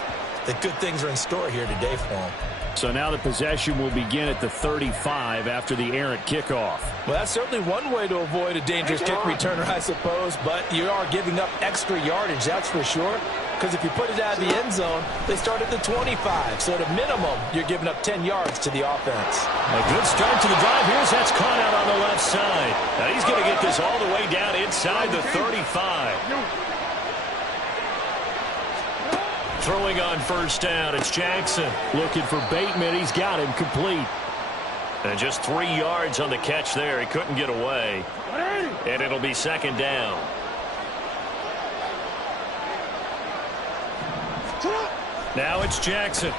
that good things are in store here today for them. So now the possession will begin at the 35 after the errant kickoff. Well, that's certainly one way to avoid a dangerous kick returner, I suppose, but you are giving up extra yardage, that's for sure. Because if you put it out of the end zone, they start at the 25. So at a minimum, you're giving up 10 yards to the offense. A good start to the drive. Here's that's caught out on the left side. Now he's going to get this all the way down inside the 35. Throwing on first down, it's Jackson. Looking for Bateman. He's got him complete. And just 3 yards on the catch there. He couldn't get away. And it'll be 2nd down. Now it's Jackson.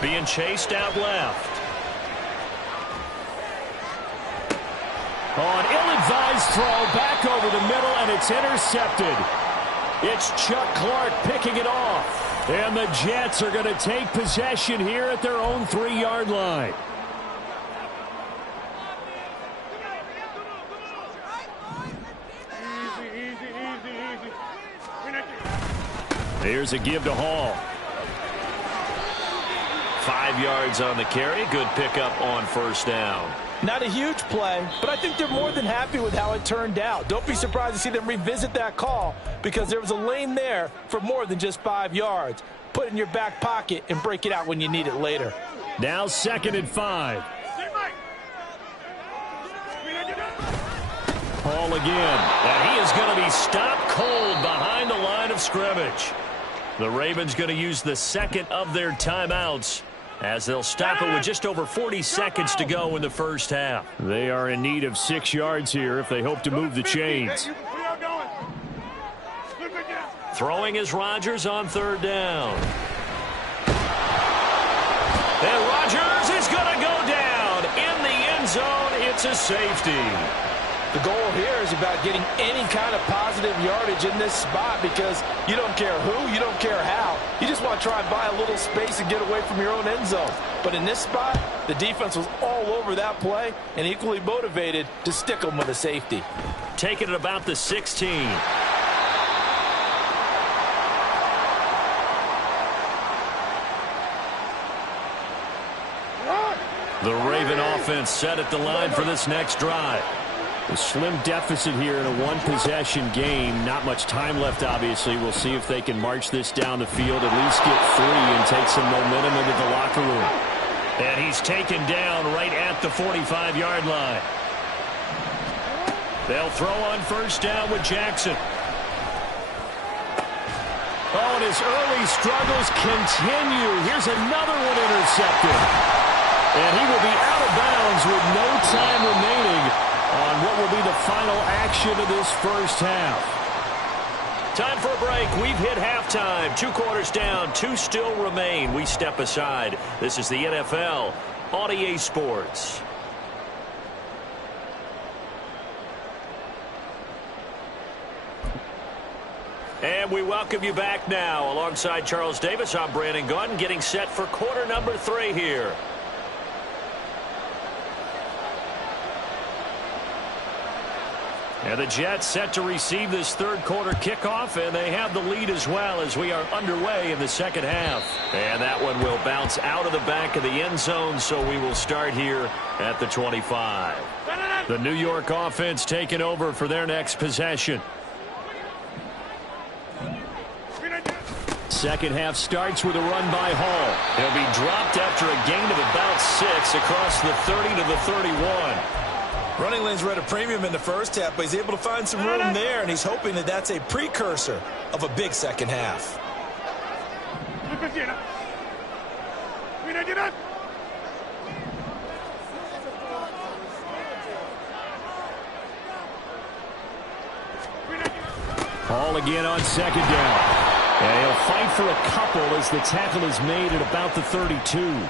Being chased out left. On ill-advised throw, back over the middle, and it's intercepted. It's Chuck Clark picking it off. And the Jets are going to take possession here at their own 3-yard line. Here's a give to Hall. 5 yards on the carry. Good pickup on first down. Not a huge play, but I think they're more than happy with how it turned out. Don't be surprised to see them revisit that call because there was a lane there for more than just 5 yards. Put it in your back pocket and break it out when you need it later. Now 2nd and 5. Hall again, and he is going to be stopped cold behind the line of scrimmage. The Ravens going to use the second of their timeouts as they'll stop it with just over 40 seconds to go in the first half. They are in need of 6 yards here if they hope to move the chains. Throwing is Rodgers on 3rd down. And Rodgers is going to go down in the end zone. It's a safety. The goal here is about getting any kind of positive yardage in this spot because you don't care who, you don't care how. You just want to try and buy a little space and get away from your own end zone. But in this spot, the defense was all over that play and equally motivated to stick them with a safety. Taking it about the 16. The Raven offense set at the line for this next drive. A slim deficit here in a one-possession game. Not much time left, obviously. We'll see if they can march this down the field, at least get 3 and take some momentum into the locker room. And he's taken down right at the 45-yard line. They'll throw on first down with Jackson. Oh, and his early struggles continue. Here's another one intercepted. And he will be out of bounds with no time remaining on what will be the final action of this first half. Time for a break. We've hit halftime. 2 quarters down, 2 still remain. We step aside. This is the NFL on EA Sports. And we welcome you back now. Alongside Charles Davis, I'm Brandon Gaudin, getting set for quarter number 3 here. And the Jets set to receive this 3rd quarter kickoff, and they have the lead as well as we are underway in the 2nd half. And that one will bounce out of the back of the end zone, so we will start here at the 25. The New York offense taking over for their next possession. 2nd half starts with a run by Hall. He'll be dropped after a gain of about 6 across the 30 to the 31. Running lanes were at a premium in the first half, but he's able to find some room there, and he's hoping that that's a precursor of a big second half. Hall again on 2nd down. And he'll fight for a couple as the tackle is made at about the 32.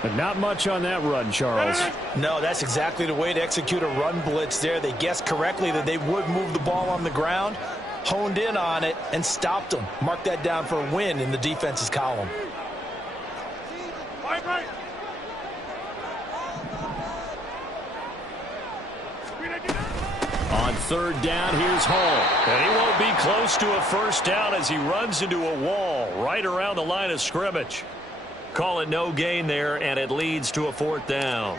But not much on that run, Charles. No, that's exactly the way to execute a run blitz there. They guessed correctly that they would move the ball on the ground, honed in on it, and stopped them. Mark that down for a win in the defense's column. On 3rd down, here's Hall. And he won't be close to a first down as he runs into a wall right around the line of scrimmage. Call it no gain there, and it leads to a 4th down.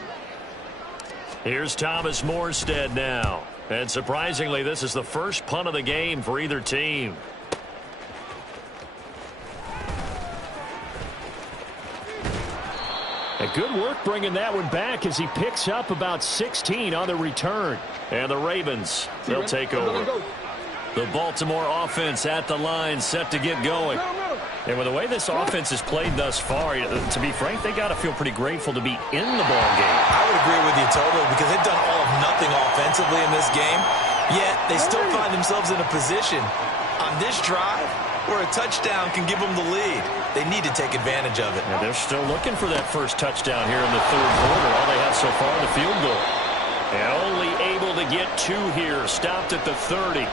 Here's Thomas Morstead now. And surprisingly, this is the first punt of the game for either team. And good work bringing that one back as he picks up about 16 on the return. And the Ravens, they'll take over. The Baltimore offense at the line, set to get going. And with the way this offense has played thus far, to be frank, they got to feel pretty grateful to be in the ball game. I would agree with you totally because they've done all of nothing offensively in this game, yet they still find themselves in a position on this drive where a touchdown can give them the lead. They need to take advantage of it. And they're still looking for that first touchdown here in the 3rd quarter. All they have so far, the field goal. And only able to get 2 here, stopped at the 30.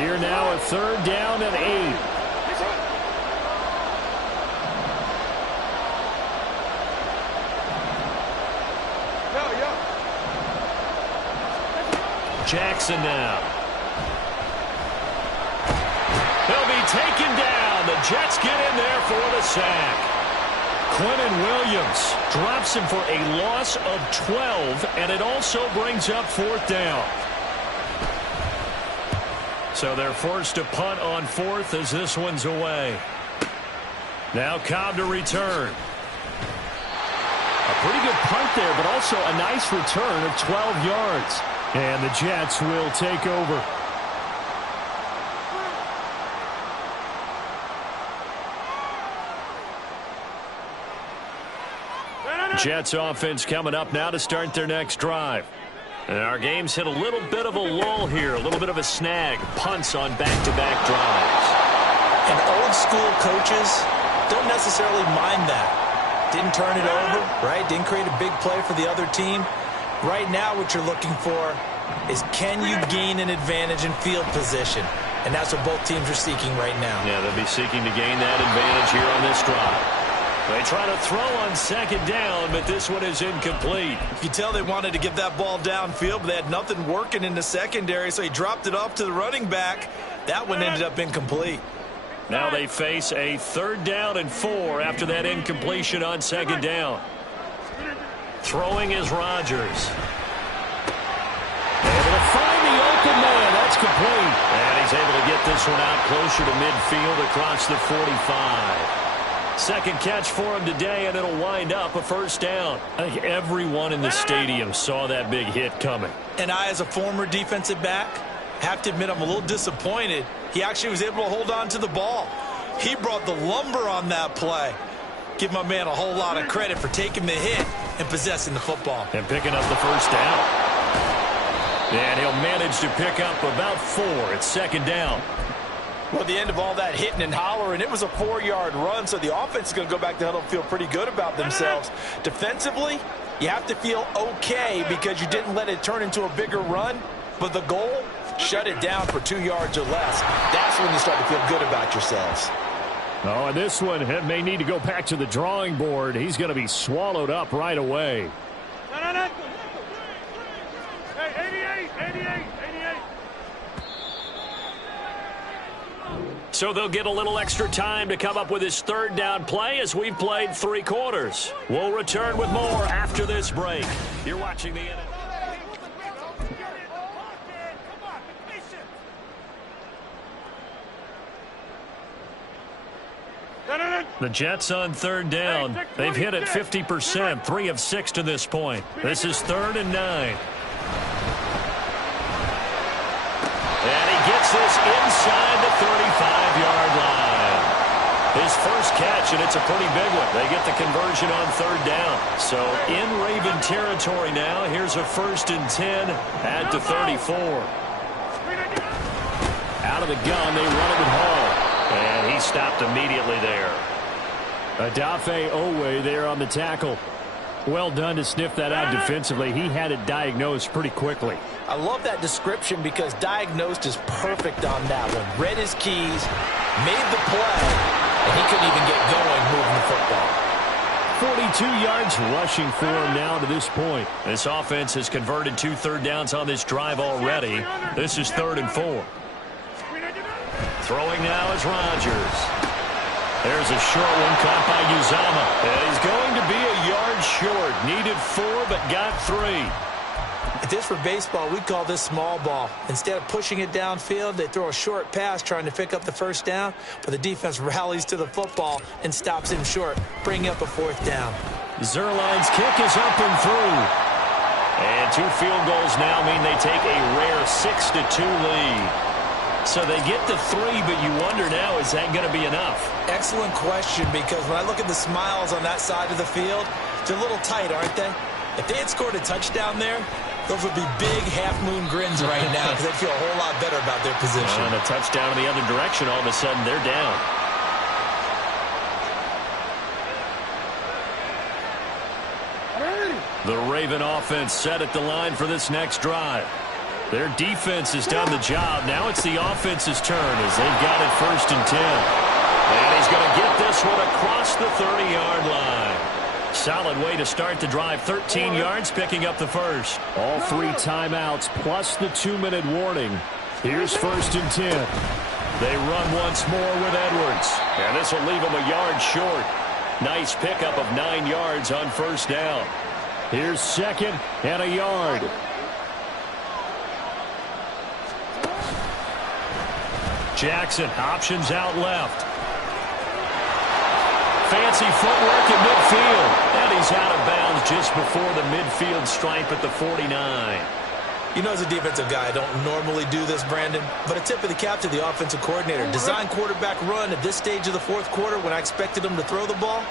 Here now a 3rd down and 8. Jackson now. He'll be taken down. The Jets get in there for the sack. Quinnen Williams drops him for a loss of 12, and it also brings up 4th down. So they're forced to punt on 4th as this one's away. Now Cobb to return. A pretty good punt there, but also a nice return of 12 yards. And the Jets will take over. Jets offense coming up now to start their next drive. And our game's hit a little bit of a lull here, a little bit of a snag. Punts on back-to-back drives. And old school coaches don't necessarily mind that. Didn't turn it over, right? Didn't create a big play for the other team. Right now what you're looking for is can you gain an advantage in field position? And that's what both teams are seeking right now. Yeah, they'll be seeking to gain that advantage here on this drive. They try to throw on 2nd down, but this one is incomplete. You can tell they wanted to get that ball downfield, but they had nothing working in the secondary, so he dropped it off to the running back. That one ended up incomplete. Now they face a 3rd down and 4 after that incompletion on 2nd down. Throwing is Rodgers. Able to find the open man. That's complete. And he's able to get this one out closer to midfield across the 45. Second catch for him today, and it'll wind up a 1st down. I think everyone in the stadium saw that big hit coming. And I, as a former defensive back, have to admit I'm a little disappointed. He actually was able to hold on to the ball. He brought the lumber on that play. Give my man a whole lot of credit for taking the hit and possessing the football. And picking up the 1st down. And he'll manage to pick up about 4 at 2nd down. Well, at the end of all that hitting and hollering, it was a 4-yard run, so the offense is going to go back to huddle and feel pretty good about themselves. Defensively, you have to feel okay because you didn't let it turn into a bigger run, but the goal, shut it down for 2 yards or less. That's when you start to feel good about yourselves. Oh, and this one may need to go back to the drawing board. He's going to be swallowed up right away. Hey, 88. So they'll get a little extra time to come up with his 3rd down play as we've played 3 quarters. We'll return with more after this break. You're watching the NFL. The Jets on 3rd down. They've hit it 50%, 3 of 6 to this point. This is 3rd and 9. And he gets this inside the 35-yard line. His first catch, and it's a pretty big one. They get the conversion on 3rd down. So in Raven territory now. Here's a 1st and 10 at the 34. Out of the gun, they run it with Hall. And he stopped immediately there. Adafe Owe there on the tackle. Well done to sniff that out defensively. He had it diagnosed pretty quickly. I love that description because diagnosed is perfect on that one. Read his keys, made the play, and he couldn't even get going moving the football. 42 yards rushing for him now to this point. This offense has converted 2 third downs on this drive already. This is 3rd and 4. Throwing now is Rodgers. There's a short one caught by Uzama. And he's going to be a yard short. Needed 4, but got 3. If this were baseball, we'd call this small ball. Instead of pushing it downfield, they throw a short pass trying to pick up the 1st down, but the defense rallies to the football and stops him short, bringing up a 4th down. Zerline's kick is up and through. And 2 field goals now mean they take a rare 6-2 lead. So they get the 3, but you wonder now, is that going to be enough? Excellent question, because when I look at the smiles on that side of the field, they're a little tight, aren't they? If they had scored a touchdown there, those would be big half-moon grins right now because they'd feel a whole lot better about their position. And a touchdown in the other direction, all of a sudden they're down. The Raven offense set at the line for this next drive. Their defense has done the job. Now it's the offense's turn as they've got it 1st and 10. And he's going to get this one across the 30-yard line. Solid way to start the drive. 13 yards, picking up the 1st. All 3 timeouts plus the 2-minute warning. Here's 1st and 10. They run once more with Edwards. And this will leave them a yard short. Nice pickup of 9 yards on first down. Here's 2nd and a yard. Jackson options out left. Fancy footwork at midfield. And he's out of bounds just before the midfield stripe at the 49. You know, as a defensive guy, I don't normally do this, Brandon, but a tip of the cap to the offensive coordinator. Design quarterback run at this stage of the fourth quarter when I expected him to throw the ball,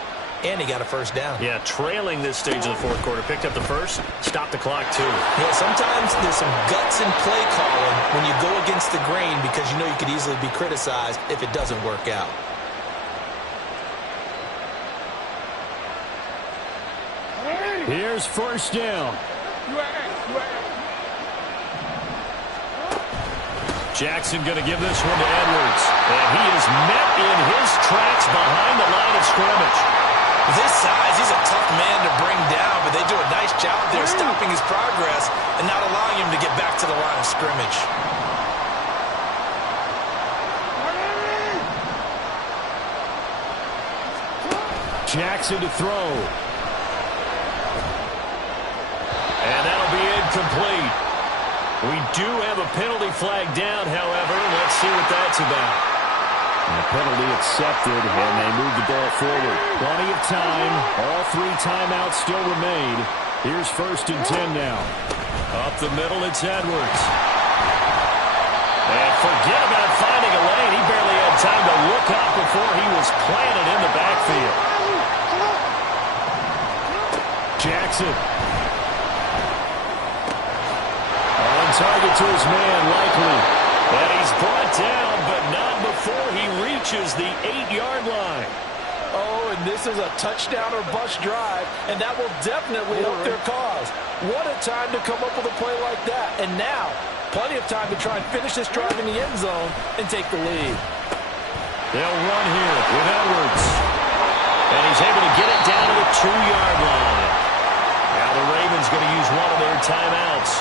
and he got a first down. Yeah, trailing this stage of the fourth quarter. Picked up the first, stopped the clock too. Yeah, sometimes there's some guts in play calling when you go against the grain because you know you could easily be criticized if it doesn't work out. Here's first down. Jackson going to give this one to Edwards. And he is met in his tracks behind the line of scrimmage. This size, he's a tough man to bring down, but they do a nice job there stopping his progress and not allowing him to get back to the line of scrimmage. Jackson to throw. And that'll be incomplete. We do have a penalty flag down, however. Let's see what that's about. And the penalty accepted, and they move the ball forward. Plenty of time. All 3 timeouts still remain. Here's 1st and 10 now. Up the middle, it's Edwards. And forget about finding a lane. He barely had time to look up before he was planted in the backfield. Jackson. Target to his man, likely. And he's brought down, but not before he reaches the 8-yard line. Oh, and this is a touchdown or bust drive, and that will definitely help their cause. What a time to come up with a play like that. And now, plenty of time to try and finish this drive in the end zone and take the lead. They'll run here with Edwards. And he's able to get it down to the 2-yard line. Now the Ravens going to use one of their timeouts,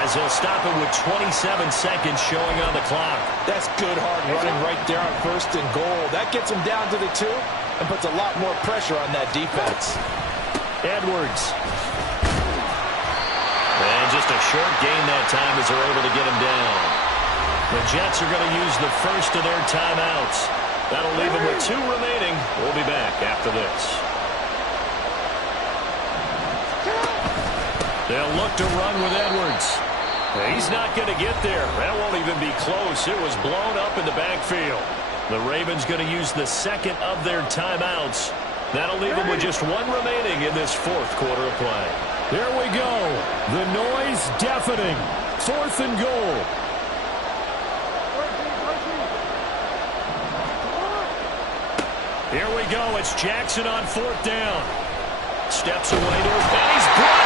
as they'll stop it with 27 seconds showing on the clock. That's good hard running right there on 1st and goal. That gets them down to the 2 and puts a lot more pressure on that defense. Edwards. And just a short gain that time as they're able to get him down. The Jets are going to use the first of their timeouts. That'll leave them with 2 remaining. We'll be back after this. They'll look to run with Edwards. He's not going to get there. That won't even be close. It was blown up in the backfield. The Ravens going to use the 2nd of their timeouts. That'll leave them with just 1 remaining in this 4th quarter of play. Here we go. The noise deafening. 4th and goal. Here we go. It's Jackson on 4th down. Steps away to his man. He's brought